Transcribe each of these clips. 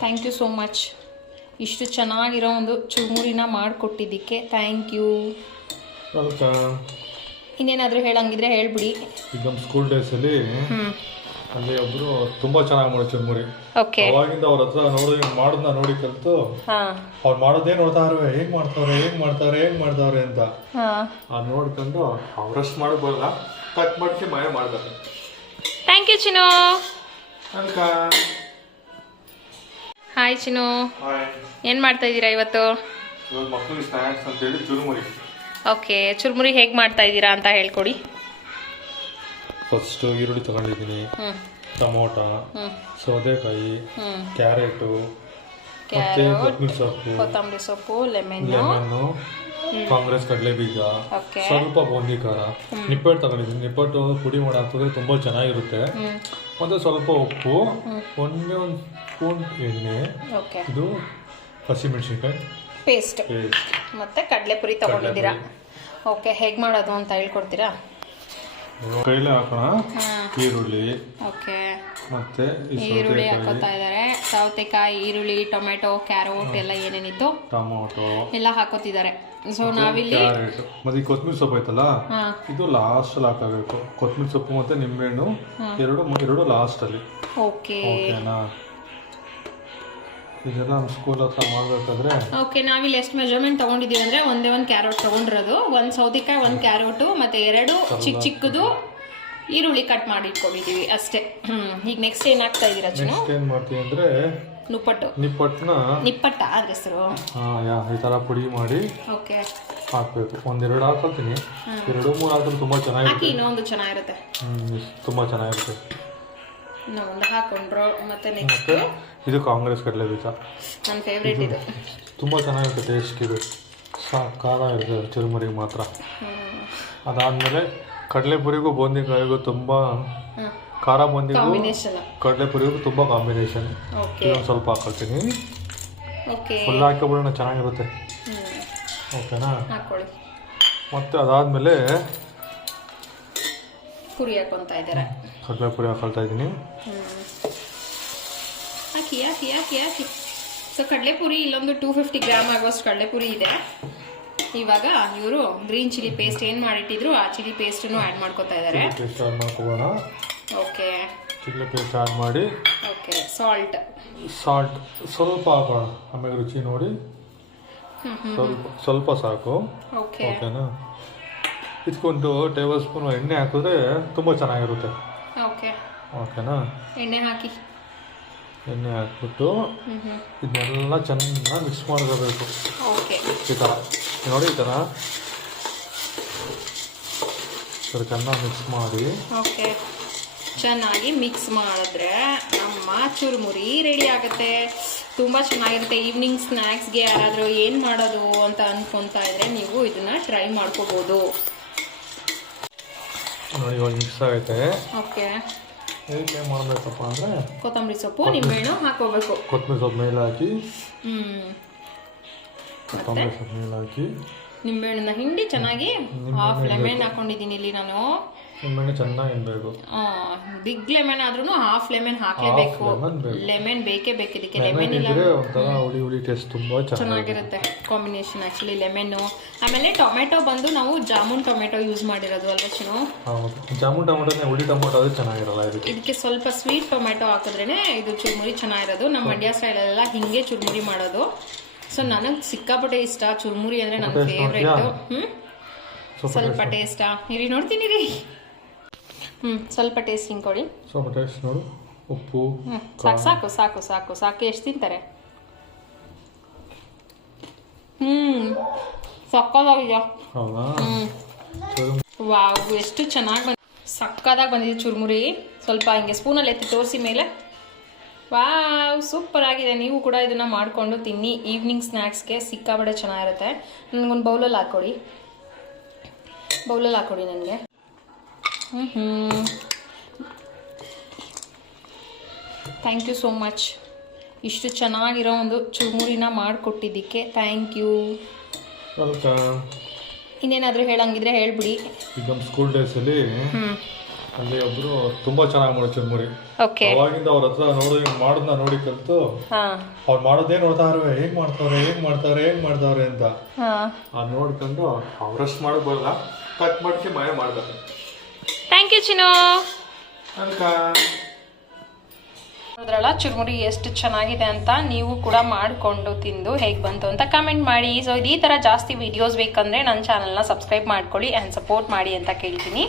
Thank you so much ಇಷ್ಟು ಚೆನ್ನಾಗಿರೋ ಒಂದು ಚುರುಮುರಿನ ಮಾಡಿಕೊಟ್ಟಿದ್ದಕ್ಕೆ ಥ್ಯಾಂಕ್ ಯು ವೆಲ್ಕಮ್ ಇನ್ನೇನಾದರೂ ಹೇಳಂಗಿದ್ರೆ ಹೇಳ್ಬಿಡಿ. ಈಗ ನಮ್ಮ ಸ್ಕೂಲ್ ಡೇಸಲ್ಲಿ ಅಲ್ಲಿ ಒಬ್ರು ತುಂಬಾ ಚೆನ್ನಾಗಿ ಮಾಡೋ ಚುರುಮುರಿ. ಓಕೆ ಅವಾಗಿಂದ ಅವ್ರ ಹತ್ರ ನೋಡಿ ಮಾಡೋದನ್ನ ನೋಡಿ ಕಲ್ತು. ಅವ್ರು ಮಾಡೋದೇ ನೋಡ್ತಾ ಇರುವೆ ಹೇಗ್ ಮಾಡ್ತಾವ್ರೆ ಹೇಗ್ ಮಾಡ್ತಾವ್ರೆ ಹೇಗ್ ಮಾಡ್ತಾವ್ರೆ ಅಂತ. ಅದು ನೋಡ್ಕೊಂಡು ಅವ್ರಷ್ಟು ಮಾಡಬಲ್ಲ ಬರಲ್ಲ ಕಟ್ ಮಾಡ್ಕೆ ಮನೆ ಮಾಡ್ಬೇಕು thank you ಚಿನೋ welcome hi Chinu hi ಏನು ಮಾಡ್ತಾ ಇದ್ದೀರಾ ಇವತ್ತು? ಓಕೆ ಚುರುಮುರಿ ಹೇಗೆ ಮಾಡ್ತಾ ಇದೀರಾ ಅಂತ ಹೇಳ್ಕೊಡಿ. ಫಸ್ಟ್ ಈರುಳ್ಳಿ ತಗೊಂಡಿದ್ದೀನಿ. ಟೊಮೊಟೊ ಹ್ಞೂ ಕ್ಯಾರೆಟು ಮತ್ತೆ ಕೊತ್ತಂಬರಿ ಸೊಪ್ಪು. ಕೊತ್ತಂಬರಿ ಸೊಪ್ಪು ಲೆಮನ್ನು ಕಾಂಗ್ರೆಸ್ ಕಡಲೆ ಬೀಜ ಸ್ವಲ್ಪ ಬೂಂದಿ ಖಾರ. ನಿಪ್ಪಟ್ಟು ತಗೊಂಡಿದ್ದೀನಿ. ನಿಪ್ಪಟ್ಟು ಪುಡಿ ಮಾಡಿ ಹಾಕಿದ್ರೆ ತುಂಬ ಚೆನ್ನಾಗಿರುತ್ತೆ. ಮತ್ತೆ ಸ್ವಲ್ಪ ಉಪ್ಪು ಒಂದೇ ಒಂದು ಸ್ಪೂನ್ ಎಣ್ಣೆ ಓಕೆ ಇದು ಹಸಿಮೆಣಸಿನ್ಕಾಯಿ ಪೇಸ್ಟ್ ಪೇಸ್ಟ್ ಮತ್ತೆ ಕಡಲೆಪುರಿ ತಗೊಂಡಿದ್ದೀರಾ? ಓಕೆ ಹೇಗೆ ಮಾಡೋದು ಅಂತ ಹೇಳ್ಕೊಡ್ತೀರಾ? ಕೈಲೇ ಹಾಕೋಣ. ಈರುಳ್ಳಿ. ಓಕೆ ಮತ್ತೆ ಈರುಳ್ಳಿ ಹಾಕೋತಾ ಇದ್ದಾರೆ. ಸೌತೆಕಾಯಿ ಈರುಳ್ಳಿ ಟೊಮೆಟೊ ಕ್ಯಾರೋಟ್ ಎಲ್ಲ ಏನೇನಿತ್ತು? ಟೊಮೊಟೊ. ಎಲ್ಲ ಹಾಕೋತಿದ್ದಾರೆ. ಸೊ ನಾವಿಲ್ಲಿ ಕ್ಯಾರೆಟ್ ಮತ್ತೆ ಈ ಕೊತ್ತಂಬರಿ ಸೊಪ್ಪು ಐತಲ್ಲ ಇದು ಲಾಸ್ಟ್ ಅಲ್ಲಿ ಹಾಕಬೇಕು ಕೊತ್ತಂಬರಿ ಸೊಪ್ಪು ಮತ್ತೆ ನಿಂಬೆಹಣ್ಣು. ಎರಡು ಎರಡು ಲಾಸ್ಟ್ ಅಲ್ಲಿ. ಓಕೆ. ಓಕೆನಾ? ಇದೆಲ್ಲ ನಮ್ಮ ಸ್ಕೂಲ್ ಹತ್ರ ಮಾಡ್ಬೇಕಾದ್ರೆ ಓಕೆ ನಾವಿಲ್ಲಿ ಎಷ್ಟು ಮೆಜರ್ಮೆಂಟ್ ತಗೊಂಡಿದ್ದೀವಿ ಅಂದ್ರೆ ಒಂದೇ ಒಂದು ಕ್ಯಾರೋಟ್ ತಗೊಂಡಿರೋದು. ಒಂದು ಸೌತೆಕಾಯಿ ಒಂದು ಕ್ಯಾರೋಟು ಮತ್ತೆ ಎರಡು ಚಿಕ್ಕ ಚಿಕ್ಕದು ಈರುಳ್ಳಿ ಕಟ್ ಮಾಡಿ ಇಟ್ಕೊಂಡಿದ್ದೀವಿ ಅಷ್ಟೇ ಈಗ ನೆಕ್ಸ್ಟ್ ಏನ್ ಹಾಕ್ತಾ ಇದ್ದೀರಾ ಚುನು ನೆಕ್ಸ್ಟ್ ಏನ್ ಮಾಡ್ತೀವಿ ಅಂದ್ರೆ ನಿಪ್ಪಟ್ಟು. ನಿಪ್ಪಟ್ಟನ್ನ ನಿಪ್ಪಟ್ಟ ಅದ್ರ ಹೆಸರು. ಯಾ ಈ ತರ ಪುಡಿ ಮಾಡಿ ಓಕೆ. ಹಾಕ್ಬೇಕು. ಒಂದೆರಡು ಹಾಕೊಳ್ತೀನಿ ಎರಡು ಮೂರು ಹಾಕಿದ್ರೆ ತುಂಬಾ ಚೆನ್ನಾಗಿರುತ್ತೆ. ಹಾಕಿ ಇನ್ನೊಂದು ಚೆನ್ನಾಗಿರುತ್ತೆ. ಹ್ಮ್ ತುಂಬಾ ಚೆನ್ನಾಗಿರುತ್ತೆ. ಇನ್ನೊಂದು ಹಾಕೊಂಡ್ರು ಮತ್ತೆ ನೆಕ್ಸ್ಟ್ ಮತ್ತೆ ಇದು ಕಾಂಗ್ರೆಸ್ ಕಡಲೆ ಬೀಜ ನನ್ನ ಫೇವ್ರೇಟ್ ಇದು. ತುಂಬಾ ಚೆನ್ನಾಗಿರುತ್ತೆ ಟೇಸ್ಟ್ ಇದು. ಸಾ ಖಾರ ಇರುತ್ತೆ ಚುರುಮುರಿಗೆ ಮಾತ್ರ. ಹ್ಮ್. ಅದಾದ್ಮೇಲೆ ಕಡಲೆಪುರಿಗೂ ಬೂಂದಿಕಾಯಿಗೂ ತುಂಬಾ ಖಾರ ಬೂಂದಿ ಕಾಂಬಿನೇಷನ್ ಕಡಲೆಪುರಿಗೂ ತುಂಬಾ ಕಾಂಬಿನೇಷನ್ ಇನ್ನೊಂದು ಸ್ವಲ್ಪ ಹಾಕೊಳ್ತೀನಿ. ಓಕೆ ಫುಲ್ ಹಾಕಿಬಿಡೋಣ ಚೆನ್ನಾಗಿರುತ್ತೆ. ಓಕೆನಾ ಮತ್ತೆ ಅದಾದ್ಮೇಲೆ ಪುರಿ ಹಾಕೊಂತ ಇದ್ದಾರೆ. ಕಡಲೆಪುರಿ ಹಾಕೊಳ್ತಾ ಇದ್ದೀನಿ. ಹಾಕಿ ಹಾಕಿ ಹಾಕಿ ಹಾಕಿ. ಸೊ ಕಡಲೆಪುರಿ ಇಲ್ಲೊಂದು ಟೂ ಫಿಫ್ಟಿ ಗ್ರಾಮ್ ಆಗೋಷ್ಟು ಕಡಲೆಪುರಿ ಇದೆ. ಇವಾಗ ಇವರು ಗ್ರೀನ್ ಚಿಲ್ಲಿ ಪೇಸ್ಟ್ ಏನು ಮಾಡಿಟ್ಟಿದ್ರು ಆ ಚಿಲ್ಲಿ ಪೇಸ್ಟನ್ನು ಆ್ಯಡ್ ಮಾಡ್ಕೊತಾ ಇದ್ದಾರೆ. ಪೇಸ್ಟ್ ಆಡ್ ಮಾಡ್ಕೊಬೋಣ ಓಕೆ. ಚಿಲ್ಲಿ ಪೇಸ್ಟ್ ಆಡ್ ಮಾಡಿ. ಓಕೆ ಸಾಲ್ಟ್ ಸಾಲ್ಟ್ ಸ್ವಲ್ಪ ಹಾಕೋಣ ಆಮೇಲೆ ರುಚಿ ನೋಡಿ. ಸ್ವಲ್ಪ ಸ್ವಲ್ಪ ಸಾಕು. ಓಕೆ. ಓಕೆನಾ? ಇದಕ್ಕೊಂದು ಟೇಬಲ್ ಸ್ಪೂನ್ ಎಣ್ಣೆ ಹಾಕಿದ್ರೆ ತುಂಬ ಚೆನ್ನಾಗಿರುತ್ತೆ. ಓಕೆ. ಓಕೆನಾ? ಎಣ್ಣೆ ಹಾಕಿ. ಎಣ್ಣೆ ಹಾಕ್ಬಿಟ್ಟು ಇದನ್ನೆಲ್ಲ ಚೆನ್ನಾಗಿ ಮಿಕ್ಸ್ ಮಾಡ್ಕೋಬೇಕು. ಓಕೆ. ಈ ಥರ. ನೋಡಿ ಈ ಥರ. ಸರಿ ಚೆನ್ನಾಗಿ ಮಿಕ್ಸ್ ಮಾಡಿ. ಓಕೆ. ಚೆನ್ನಾಗಿ ಮಿಕ್ಸ್ ಮಾಡಿದ್ರೆ ನಮ್ಮ ಚುರುಮುರಿ ರೆಡಿ ಆಗುತ್ತೆ. ತುಂಬ ಚೆನ್ನಾಗಿರುತ್ತೆ. ಈವ್ನಿಂಗ್ ಸ್ನ್ಯಾಕ್ಸ್ಗೆ ಯಾರಾದರೂ ಏನು ಮಾಡೋದು ಅಂತ ಅಂದ್ಕೊತಾ ಇದ್ರೆ ನೀವು ಇದನ್ನ ಟ್ರೈ ಮಾಡ್ಕೋಬೋದು. ನೋಡಿ ಇವಾಗ ಮಿಕ್ಸ್ ಆಗುತ್ತೆ ಓಕೆ. ಏನು ಮಾಡಬೇಕಪ್ಪ ಅಂದರೆ? ಕೊತ್ತಂಬರಿ ಸೊಪ್ಪು ನಿಂಬೆಹಣ್ಣು ಹಾಕೋಬೇಕು ಕೊತ್ತಂಬರಿ ಸೊಪ್ಪು ಮೇಲೆ ಹಾಕಿ ಕೊತ್ತಂಬರಿ ಸೊಪ್ಪು ಮೇಲೆ ಹಾಕಿ ನಿಂಬೆಹಣ್ಣನ್ನ ಹಿಂಡಿ ಚೆನ್ನಾಗಿ ಹಾಫ್ ಲೆಮನ್ ಹಾಕೊಂಡಿದ್ದೀನಿ ಇಲ್ಲಿ ನಾನು. ನಿಂಬೆಹಣ್ಣು ಚೆನ್ನಾಗಿ ಬಿಗ್ ಲೆಮನ್ ಆದ್ರೂ ಹಾಫ್ ಲೆಮನ್ ಹಾಕಲೇಬೇಕು. ಲೆಮೆನ್ ಬೇಕೇ. ಬೇಕು ಇದಕ್ಕೆ. ಲೆಮನ್ ಇಲ್ಲ ಹುಳಿ ಹುಳಿ ಟೇಸ್ಟ್ ತುಂಬಾ ಚೆನ್ನಾಗಿರುತ್ತೆ. ಕಾಂಬಿನೇಷನ್ ಆಕ್ಚುಲಿ ಲೆಮನ್ನು ಆಮೇಲೆ ಟೊಮೆಟೊ ಬಂದು ನಾವು ಜಾಮೂನ್ ಟೊಮೆಟೊ ಯೂಸ್ ಮಾಡಿರೋದು ಅಲ್ವಾ ಹೌದು. ಜಾಮೂನ್ ಟೊಮೆಟೊನೇ ಹುಳಿ ಟೊಮೆಟೊ ಅದು ಚೆನ್ನಾಗಿರಲ್ಲ ಇದಕ್ಕೆ. ಸ್ವಲ್ಪ ಸ್ವೀಟ್ ಟೊಮೆಟೊ ಹಾಕಿದ್ರೇನೆ ಇದು ಚುರುಮುರಿ ಚೆನ್ನಾಗಿರೋದು. ನಮ್ಮ ಮಂಡ್ಯ ಸ್ಟೈಲಲ್ಲೆಲ್ಲ ಹಿಂಗೆ ಚುರುಮುರಿ ಮಾಡೋದು. ಸೊ ನನಗೆ ಸಿಕ್ಕಾಪಟ್ಟೆ ಇಷ್ಟ ಚುರುಮುರಿ ಅಂದ್ರೆ ನನ್ನ ಫೇವ್ರೇಟ್ ಹ್ಮ್? ಹ್ಞೂ ಸ್ವಲ್ಪ ಟೇಸ್ಟ? ಟೇಸ್ಟಾ ಇರಿ ನೋಡ್ತೀನಿ ರೀ ಹ್ಮ್ ಸ್ವಲ್ಪ ಟೇಸ್ಟಿಂಗ್ ಕೊಡಿ. ಸ್ವಲ್ಪ ಟೇಸ್ಟ್ ನೋಡು. ಉಪ್ಪು ಸಾಕು ಸಾಕು ಸಾಕು ಸಾಕು ಸಾಕು. ಎಷ್ಟು ತಿಂತಾರೆ? ಹ್ಮ್ ಸಕ್ಕದಾಗಿದೆಯಾ ವಾವ್ ಎಷ್ಟು ಚೆನ್ನಾಗಿ ಬಂದ ಸಕ್ಕದಾಗಿ ಬಂದಿದೆ ಚುರುಮುರಿ. ಸ್ವಲ್ಪ ಹಿಂಗೆ ಸ್ಪೂನಲ್ಲಿ ಎತ್ತಿ ತೋರಿಸಿ ಮೇಲೆ. ವಾವ್ ಸೂಪರ್ ಆಗಿದೆ. ನೀವು ಕೂಡ ಇದನ್ನ ಮಾಡಿಕೊಂಡು ತಿನ್ನಿ. ಈವ್ನಿಂಗ್ ಸ್ನ್ಯಾಕ್ಸ್ಗೆ ಸಿಕ್ಕಾಬಡೆ ಚೆನ್ನಾಗಿರುತ್ತೆ. ನನಗೊಂದು ಬೌಲಲ್ಲಿ ಹಾಕ್ಕೊಡಿ ಬೌಲಲ್ಲಿ ಹಾಕ್ಕೊಡಿ ನನಗೆ. ಹ್ಞೂ ಹ್ಞೂ ಥ್ಯಾಂಕ್ ಯು ಸೋ ಮಚ್ ಇಷ್ಟು ಚೆನ್ನಾಗಿರೋ ಒಂದು ಚುರುಮುರಿನ ಮಾಡಿಕೊಟ್ಟಿದ್ದಕ್ಕೆ ಥ್ಯಾಂಕ್ ಯು ಇನ್ನೇನಾದರೂ ಹೇಳಂಗಿದ್ರೆ ಹೇಳ್ಬಿಡಿ. ಈಗ ಸ್ಕೂಲ್ ಡೇಸಲ್ಲಿ ಅಲ್ಲಿ ಒಬ್ರು ತುಂಬಾ ಚೆನ್ನಾಗಿ ಮಾಡೋ. ಚುರ್ಮುರಿ ಓಕೆ ಅವಾಗಿಂದ ಅವ್ರ ಹತ್ರ ನೋಡಿ ಮಾಡೋದನ್ನ ನೋಡಿ ಕಲ್ತು. ಅವ್ರು ಮಾಡೋದೇ ನೋಡ್ತಾವ್ರೆ ಹೇಗ್ ಮಾಡ್ತಾವ್ರೆ ಹೇಗ್ ಮಾಡ್ತಾವ್ರೆ ಹೇಗ್ ಮಾಡ್ತಾವ್ರೆ ಅಂತ. ಆ ನೋಡ್ಕೊಂಡು ಅವ್ರಷ್ಟು ಮಾಡೋಕ್ ಬರಲ್ಲ ಕಟ್ ಮಾಡ್ಕೆ ಮನೆ ಮಾಡ್ತಾರೆ. Thank you Chinnu. ವೆಲ್ಕಮ್ ನೋಡಿದ್ರಲ್ಲ ಚುರುಮುರಿ ಎಷ್ಟು ಚೆನ್ನಾಗಿದೆ ಅಂತ ನೀವು ಕೂಡ ಮಾಡಿಕೊಂಡು ತಿಂದು ಹೇಗೆ ಬಂತು ಅಂತ ಕಮೆಂಟ್ ಮಾಡಿ. ಸೊ ಈ ಥರ ಜಾಸ್ತಿ ವಿಡಿಯೋಸ್ ಬೇಕಂದರೆ ನನ್ನ ಚಾನಲ್ನ ಸಬ್ಸ್ಕ್ರೈಬ್ ಮಾಡ್ಕೊಳ್ಳಿ ಆ್ಯಂಡ್ ಸಪೋರ್ಟ್ ಮಾಡಿ ಅಂತ ಕೇಳ್ತೀನಿ.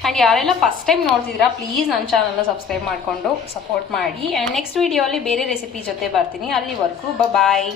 ಆ್ಯಂಡ್ ಯಾರೆಲ್ಲ ಫಸ್ಟ್ ಟೈಮ್ ನೋಡ್ತಿದ್ದೀರಾ ಪ್ಲೀಸ್ ನನ್ನ ಚಾನಲ್ನ ಸಬ್ಸ್ಕ್ರೈಬ್ ಮಾಡಿಕೊಂಡು ಸಪೋರ್ಟ್ ಮಾಡಿ. ಆ್ಯಂಡ್ ನೆಕ್ಸ್ಟ್ ವೀಡಿಯೋಲಿ ಬೇರೆ ರೆಸಿಪಿ ಜೊತೆ ಬರ್ತೀನಿ. ಅಲ್ಲಿವರೆಗೂ ಬಾಯ್